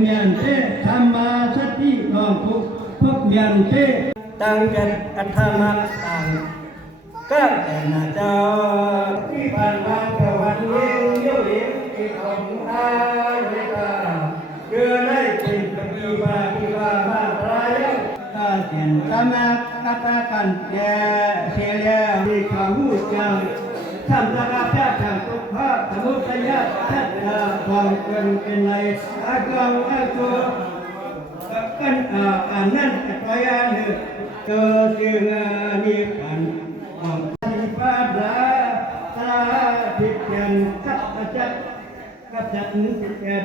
เมียนเตธรรมาสติของทุกพบเมียนเตตั้งจัดอัตถมะต่างก็แต่นาเจ้าที่ผ่านมาแต่วันเย็นเยี่ยวเย็นที่ของอาเวตาเรือได้เป็นปฏิบัติบ้านรายก็เห็นธรรมะกตากันแก่เสียแล้วมีความรู้จักทำสังฆาะทางทุกข์สมุทัยทัศนาความเป็นไรอากองอาโกกันอันนั้นก็ยานึกเกิดจึงมีกันของที่พระดาตาทิพย์กันกับจัดนึกเกิด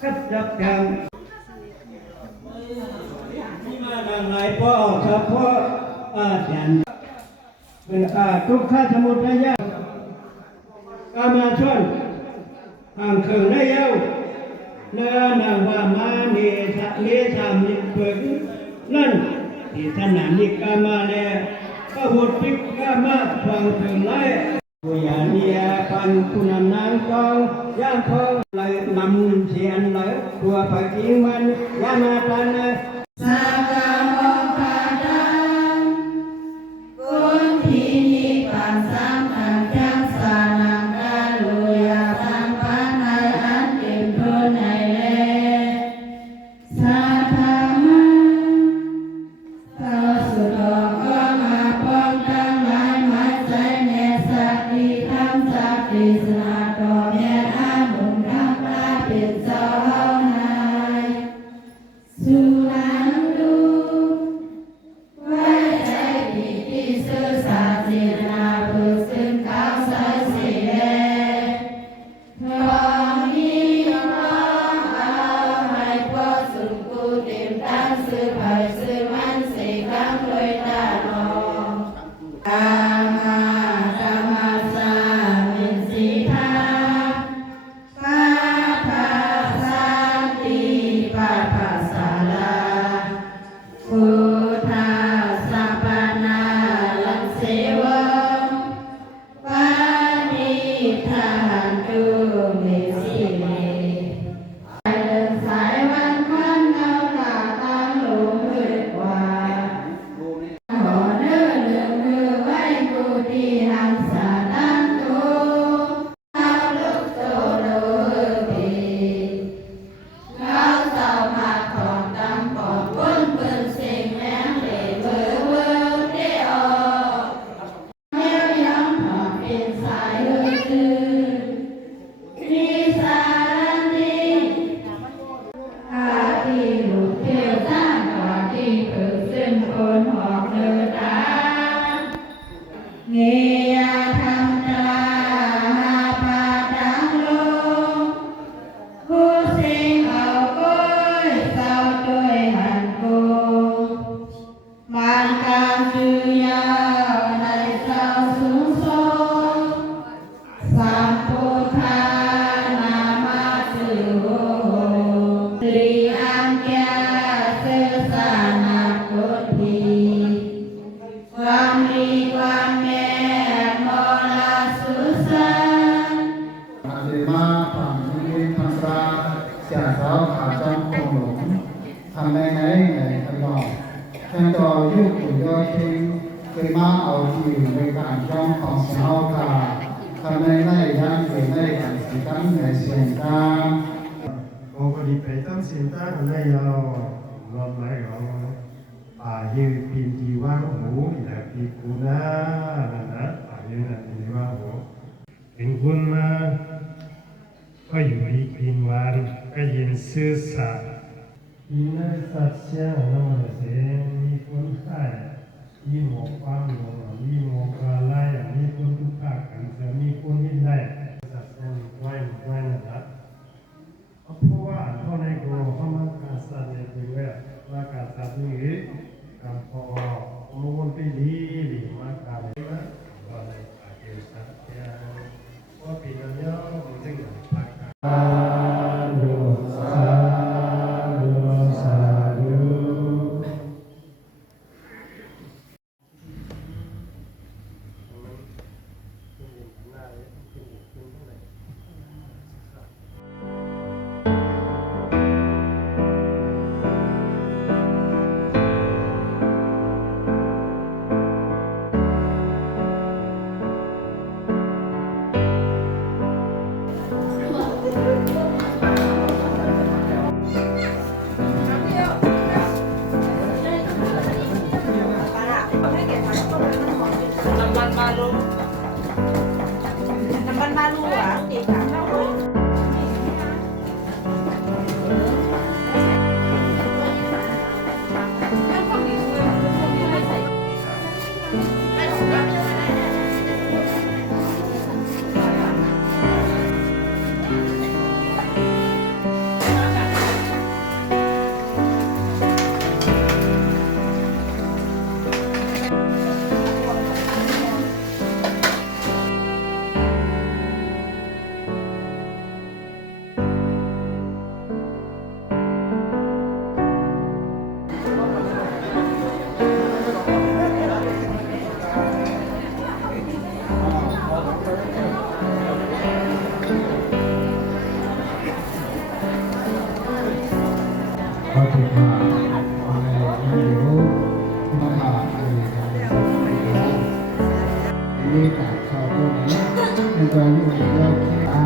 กับจับกันที่มาดังไหนพ่อเฉพาะเสียนเป็นทุกข์สมุทัยกามาชนห่างเขินได้เย้าเนื้อนางว่ามาเนสามิเปิดนั่นที่สนามนิกามาแลก็หุดพิกกามาฟังถึงไรบุญญาเนียปันคุณนางกองย่างทองเลยนำเสียนเลยตัวปะกิมันยามาตันสากามองคาดังกุนทีนิปันสังขันจังสานังกาลุยาตังปานในอันเก็บทุนในเลสาธามังเข้าสู่ดอกก็มาป้องตั้งหลายไม้ใจในสักดีทำสักดีสนาต่อแม่อาบุญทำปลาเป็นเจ้าเฮานายสุนันดูไว้ใจดีที่ซื่อสัตย์ศีลนาฝึกซึ่งก้าวสายสีแดงทองนี้น้องเอาให้พ่อสุขกูเต็มตั้งซื้อไผ่ซื้อมันสีข้างด้วยตาน้องตามาตามาสามินสีทาปาภาสันติปาภาสาลาพุทธาสัพพนาลังเสวะปานิธาหันตุเมสีเมเดินสายวันควันเงาตาตั้งหลงด้วยกว่าขอเนื้อเลืองมือไว้กูที่หันสาดันตุเอาลูกโตโลพีเราเจ้ามาของตำปอดพ้นเปินสิ่งแม่เหล่เบื่อเบื่อได้ออกเที่ยวย้ำหอมเป็นสายเลือดตื้อที่สารนี้อาที่ลูกเที่ยวสร้างก่อนที่เกิดซึ่งคนหอกเนื้อตาเงียทำตาหาปาดังลงผู้สิ่งเอาก้อยเศร้าด้วยหันโกมันการจือยาวในเศร้าสูงส่งสัมพุทธานามาสือโหตรีอังแก่เสือสานาพุทธีความดีความแม่มลาสุสันอาเดมาผ่านที่ทำราเสียสาวขาจอมคงหลงทำในตลอดแค่ต่อยุคอยู่ยอดทิ้งเคยมาเอาที่อยู่ในการจ้องของเสาขาทำในย่างเคยในการสีตั้งในเสียงตา我个你北当现在那要我来个ยืนปีนทีว่างหูแต่ปีกูนะนั่นนะยืนทีว่างหูเป็นคนมาก็อยู่อีกปีนวันก็ยินซื่อสัตย์ยินในสัตย์เสียงน้องเสียงมีคนใส่มีหมอกความหลงมีหมอกอะไรมีคนทุกข์กันจะมีคนยินได้สัตย์เสียงไว้นะครับเพราะว่าเขาในโกเขามาการสัตย์เนี่ยเป็นแบบว่าการสัตย์นี่การพอมันเป็นดีมาการเลยนะว่าในอาเกสัตย์เนี่ยว่าปีนั้นเนี่ยมันจึงหลักการสาธุ ส baru. Teman baru ah, kita tahu.เขาถูกมาอะไรไม่รู้มาหาอะไรนี่จากชาวพวกนี้ในการอยู่ในโลกที่อา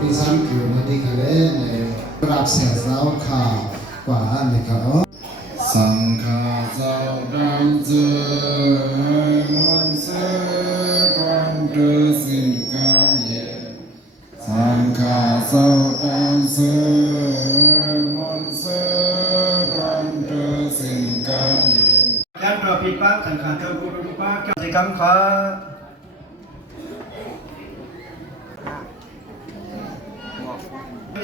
ที่ซ้ำอยู่ในที่เขาเล่นในรับเสียงสาวข่าวกว่าในเขาสังฆาเจ้าดังเจอมันเสกันเดือสิ่งกันเย่สังฆาเจ้าดังเจอมันเสกันเดือสิ่งกันเย่การปรับผิดพลาดสังขารเจ้าคุณรูปะเจ้าสิกรรมขา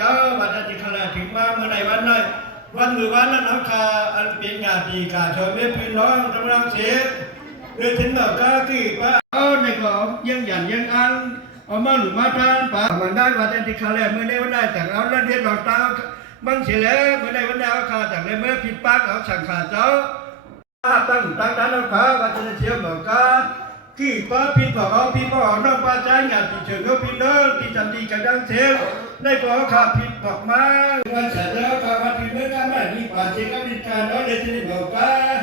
ยาววันอาทิตย์ขณะถึงมาเมื่อไหร่วันนั้นวันหรือวันนั้นเขาขาอันเป็นงานดีกาชมเพื่อนน้องกำลังเสียเรื่องถึงแบบก็คือว่าเอาในกรอบยังหยันยังอันเอามาหรือมาทานป่ามันได้วันอาทิตย์ขณะเมื่อในวันนั้นจากเอาแล้วเรียนหลอกตามันเสียแล้วเมื่อในวันนั้นเขาขาจากในเมื่อผิดพลาดเอาสังขารเจ้าตั้งนั้นเอาขาวันจะเชื่อมบอกกันที่ป้าพินบอกเอาพี่พ่อน้องป้าใจงานที่เชิงเขาพี่น้องที่จันดีกันดังเสียในกอขาพินบอกมาวันเสาร์แล้วก็วันพินเมื่อกันไม่มีป่าเจ้าก็มีการน้อยเลยที่บอกกัน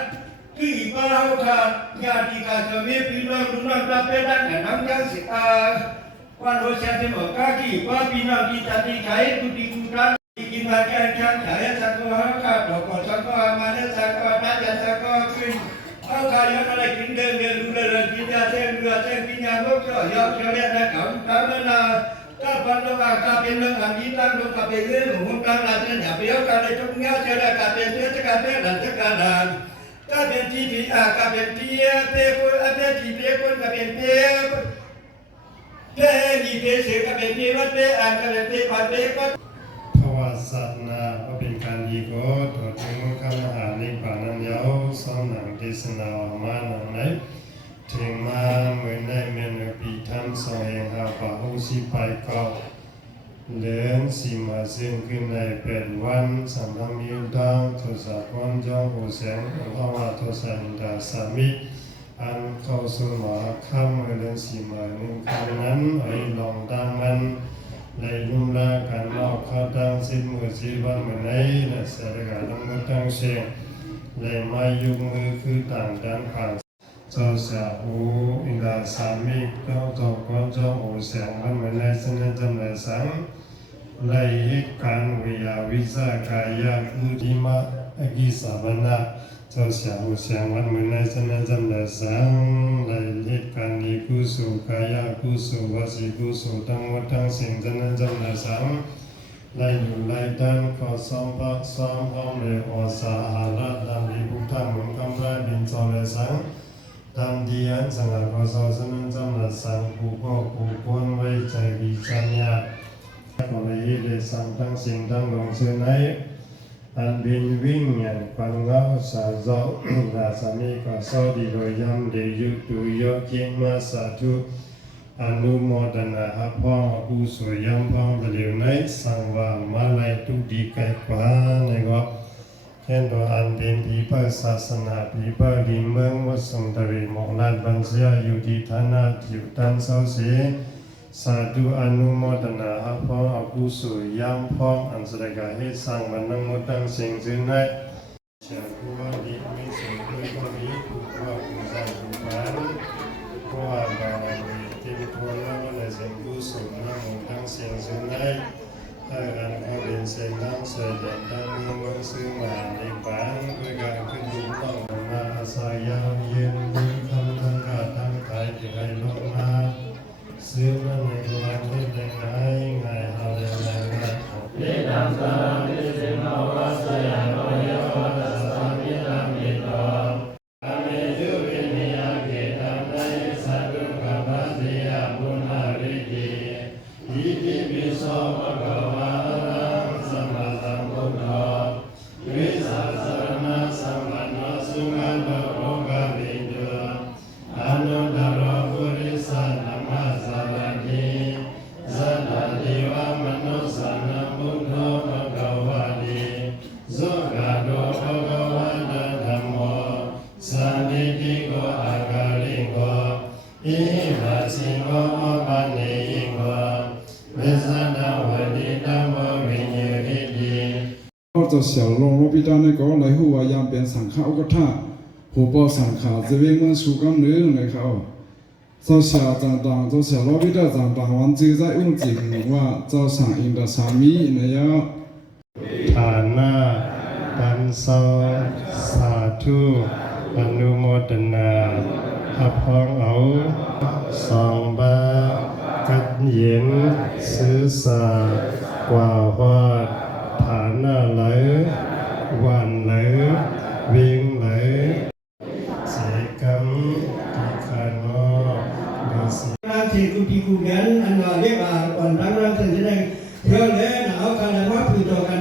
ที่ป้าเขาขาดงานที่การจะมีพี่น้องลุงน้องจะเป็นดังแต่น้ำยังสิวันโรเซียที่บอกกันที่ป้าพี่น้องที่จันดีใช้ตุดีกุรันกินมาแก่ช่างขายสักก็ขาดดอกก็สักก็มาเนี่ยสักก็น่าจะสักก็ขึ้นเอาขายอะไรกินเดินดูเดินกินยาเส้นเรือเส้นกินยาโรคย่อยย่อเรียนนะเขาทำนาถ้าพันธุ์ว่าการเป็นเรื่องอันนี้ตั้งลงกับเป็นเรื่องของการลาเส้นอย่าเบี้ยวการในทุกเงี้ยเชื่อได้การเป็นเรื่องการเป็นหลังจากการด่านก็เป็นที่ที่การเป็นที่เพื่อเป็นที่เพื่อคนก็เป็นเพื่อเพื่อมีเพื่อเสือก็เป็นเพื่อวัดเพื่ออ่านก็เป็นเพื่อผ่านเพื่อก็ภาวะสัตนาก็เป็นการดีก็ตัวถึงคำอาหารในป่านั้นยาวสองหนังเทศนามาหนังไหน ถึงมาเมื่อได้เมนปีทั้งสองแห่งหาป่าหูสิไปก็เลื่อนสิมาซึ่งขึ้นในเป็นวันสัมพันธ์มิวดังโทสะก้อนจ้องหูแสงเพราะว่าโทสะนิดาสามิอันเข้าสู่หมาค่ำเมื่อเลื่อนสิมาหนึ่งคำนั้นไอ้ลองตามมันในลุ่มลาการเล่าข้าวตั้งสิ้นมือสิวันเมื่อไหนและเสด็จการลงมือตั้งเสียงและมายุงมือคือต่างด้านผ่านเจ้าเสียหูอินดาสามิเจ้าตกก้อนเจ้าหูแสงมันเหมือนในสนจำเลยสังไล่เหตุการณ์วิยาวิสากายาคือทิมะอกิสาวนะเจ้าเสียหูแสงมันเหมือนในสนจำเลยสังไล่เหตุการณ์นี้กุศลกายากุศลวสีกุศลทั้งหมดทั้งสิ่งสนจำเลยสังไล่อยู่ไล่ดันขอซ้อมพักซ้อมพร้อมเลยอสาหาระดำดีบุกทางเหมือนกำไรบินจอเลยสังตามดีอันสังฆาสสนันจำละสังผู้ก็ผู้ควรไว้ใจวิจัญญาขอเลยได้สังทั้งสิ่งทั้งลงเสื่อในอันบินวิ่งอย่างปังเงาสาเจ้าราสามีก็สอดีโดยยำเดยุตุโยกิมาสาธุอนุโมทนาหะพ่อผู้สวยยำพ่อประเดี๋ยวในสังวามาลัยทุดีไกกว่าในก็เช่นตัวอันเป็นผีเปิดศาสนาผีเปิดดินเมืองวัดสงตรีหมอกลาดบัญเสียอยู่ที่ฐานะอยู่ตันเศร้าเสียสาธุอนุโมทนาหะพ่อผู้สวยยำพ่ออันแสดงให้สร้างบรรณมดตั้งสิ่งซึ่งในเชื่อผู้ว่าดีมีสิ่งด้วยก็มีผู้ว่าผู้สร้างผู้บ้านผู้ว่าบารมีที่ควรแล้วในสิ่งผู้สวยนำมดตั้งสิ่งซึ่งในถ้าอันเขาเป็นเส้นทางสวยเด่นตั้งเมืองซื้อมาในบ้านด้วยการขึ้นอยู่ต้องมาอาศัยยามเย็นดีคำทั้งกาทั้งกายที่ให้ลงมาซื้อมาในวันที่ได้ง่ายง่ายเอาเรื่องง่ายง่ายนิรันดร์นิสิโนวัสยาโนโยวัสสามินามิโตอเมจุวินิยเกตัมไนสัตตุขภัสสิยบุญหาริกิอิติปิโสภะคะวะอะระหังสัมมาสัมพุทโธวิสัสสรณะสัมปันโนสุขันโตโลกวิทูอนุตตรปุริสนามาสารถิสัตติวะมนุสสานังพุทโธภะคะวะติสุขโตภะคะวะตะธัมโมสันติติโกอะกาลิโกอิมัสสิโกอะปะเนยิโกเวสตวะติตัมโมวิญญูริติก็จะเสียวลงพิจารณาก็ในหัวยามเป็นสังฆอุกธาหูปอสังฆาจะเวมันสุกำเนื้อในเขาเจ้าเสียจังตังเจ้าเสียรอพิจารณาจังตังวันจื้อใจอุ้งจิงว่าเจ้าสังอินทสามีในยะฐานะตันโสสาธุอนุโมทนาอภองเอาสองบากัดเย็นซื้อสากว่าฮอดฐานะไหลวันไหลวิ่งไหลเสกรรมที่ขันอดาสิ ที่กุฏิกุญันอันว่าเรียกว่าก่อนรังสันแสดงเพื่อเลยนะเอาการว่าผู้ต่อกัน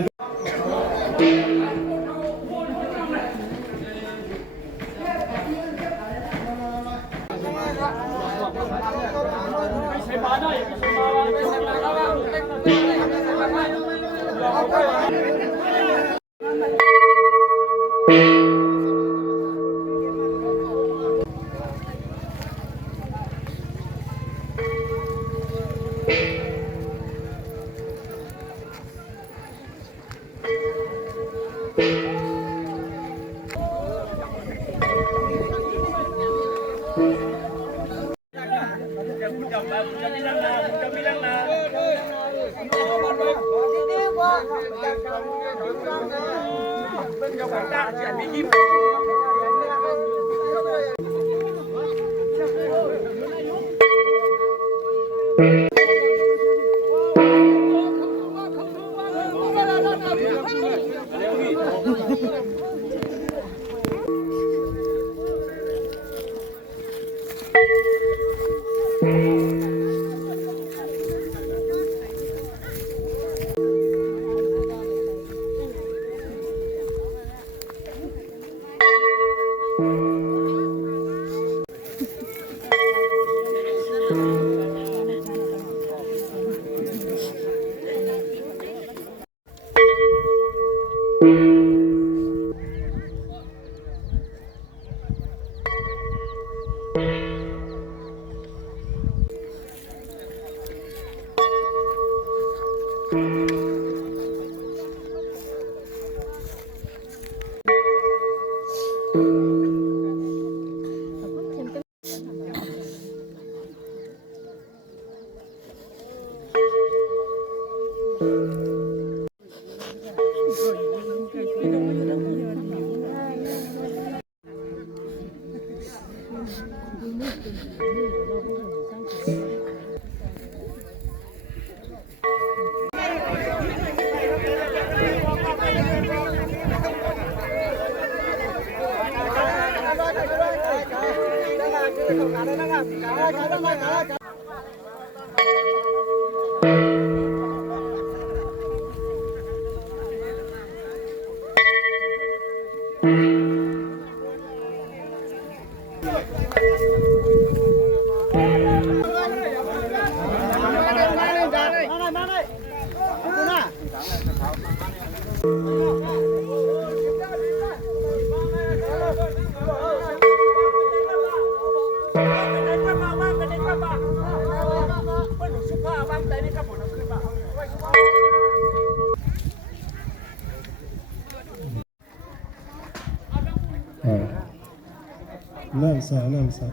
น้ำสา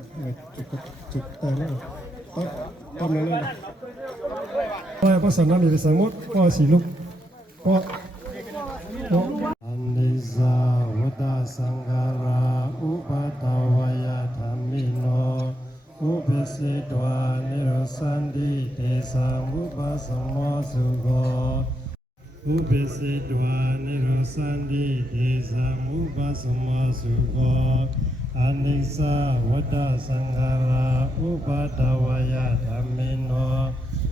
จุกแต่แล้วต้มแล้วว่าพระสันนิบาตสมุทรพ่อสีลูกพ่ออันนิสาวตาสังฆาราอุปตวายธรรมิโนอุปสิตวานิโรสันติเตสังอุปสมโมสุโกอุปสิตวานิโรสันติเตสังอุปสมโมสุโกอนิสาวตาสังฆาราอุปตวายธรรมิโน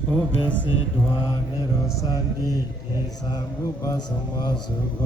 อุปสิตวานิโรสันติเตสังอุปสมโมสุโก